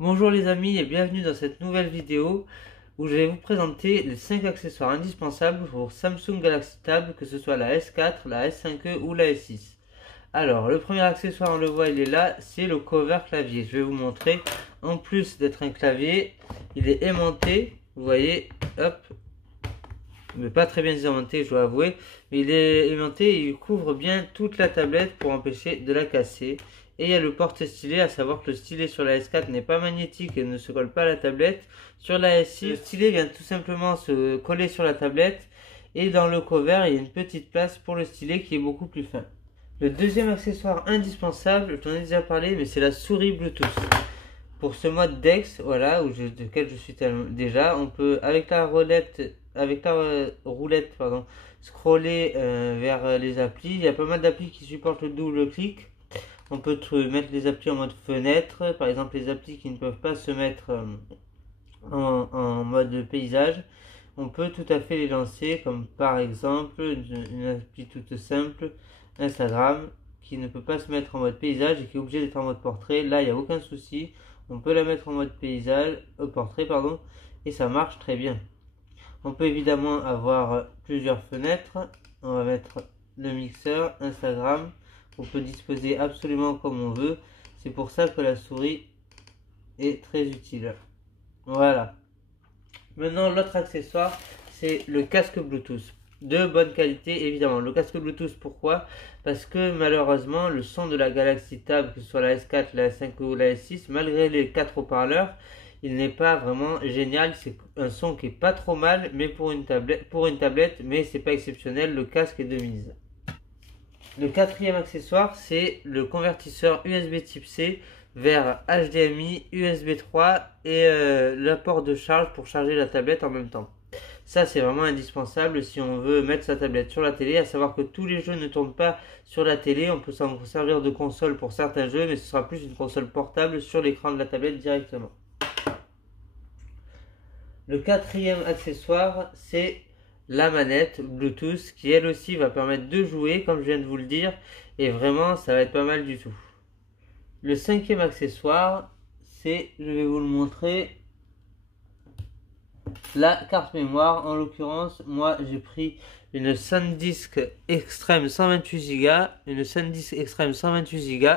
Bonjour les amis et bienvenue dans cette nouvelle vidéo où je vais vous présenter les 5 accessoires indispensables pour Samsung Galaxy Tab, que ce soit la S4, la S5e ou la S6. Alors le premier accessoire, on le voit, il est là, c'est le cover clavier. Je vais vous montrer, en plus d'être un clavier, il est aimanté, vous voyez, hop, mais pas très bien aimanté, je dois avouer, mais il est aimanté et il couvre bien toute la tablette pour empêcher de la casser. Et il y a le porte-stylet, à savoir que le stylet sur la S4 n'est pas magnétique et ne se colle pas à la tablette. Sur la S6, le stylet vient tout simplement se coller sur la tablette et dans le cover, il y a une petite place pour le stylet qui est beaucoup plus fin. Le deuxième accessoire indispensable, je t'en ai déjà parlé, mais c'est la souris Bluetooth. Pour ce mode DeX, voilà, duquel je suis déjà, on peut avec la roulette, scroller vers les applis. Il y a pas mal d'applis qui supportent le double clic. On peut mettre les applis en mode fenêtre, par exemple les applis qui ne peuvent pas se mettre en mode paysage. On peut tout à fait les lancer, comme par exemple une appli toute simple, Instagram, qui ne peut pas se mettre en mode paysage et qui est obligé d'être en mode portrait. Là, il n'y a aucun souci. On peut la mettre en mode paysage, portrait, et ça marche très bien. On peut évidemment avoir plusieurs fenêtres. On va mettre le mixeur, Instagram. On peut disposer absolument comme on veut. C'est pour ça que la souris est très utile. Voilà. Maintenant, l'autre accessoire, c'est le casque Bluetooth. De bonne qualité, évidemment. Le casque Bluetooth, pourquoi? Parce que malheureusement, le son de la Galaxy Tab, que ce soit la S4, la S5 ou la S6, malgré les 4 haut-parleurs, il n'est pas vraiment génial. C'est un son qui est pas trop mal, mais pour une tablette, mais c'est pas exceptionnel. Le casque est de mise. Le quatrième accessoire, c'est le convertisseur USB type C vers HDMI, USB 3 et l'apport de charge pour charger la tablette en même temps. Ça, c'est vraiment indispensable si on veut mettre sa tablette sur la télé, à savoir que tous les jeux ne tournent pas sur la télé. On peut s'en servir de console pour certains jeux, mais ce sera plus une console portable sur l'écran de la tablette directement. Le quatrième accessoire, c'est la manette Bluetooth qui elle aussi va permettre de jouer, comme je viens de vous le dire, et vraiment ça va être pas mal du tout. Le cinquième accessoire, c'est, je vais vous le montrer, la carte mémoire. En l'occurrence, moi j'ai pris une SanDisk Extreme 128 Go, une SanDisk Extreme 128 Go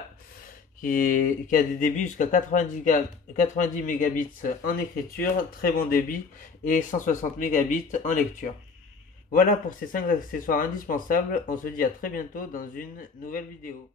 qui a des débits jusqu'à 90 mégabits en écriture, très bon débit, et 160 mégabits en lecture. Voilà pour ces 5 accessoires indispensables. On se dit à très bientôt dans une nouvelle vidéo.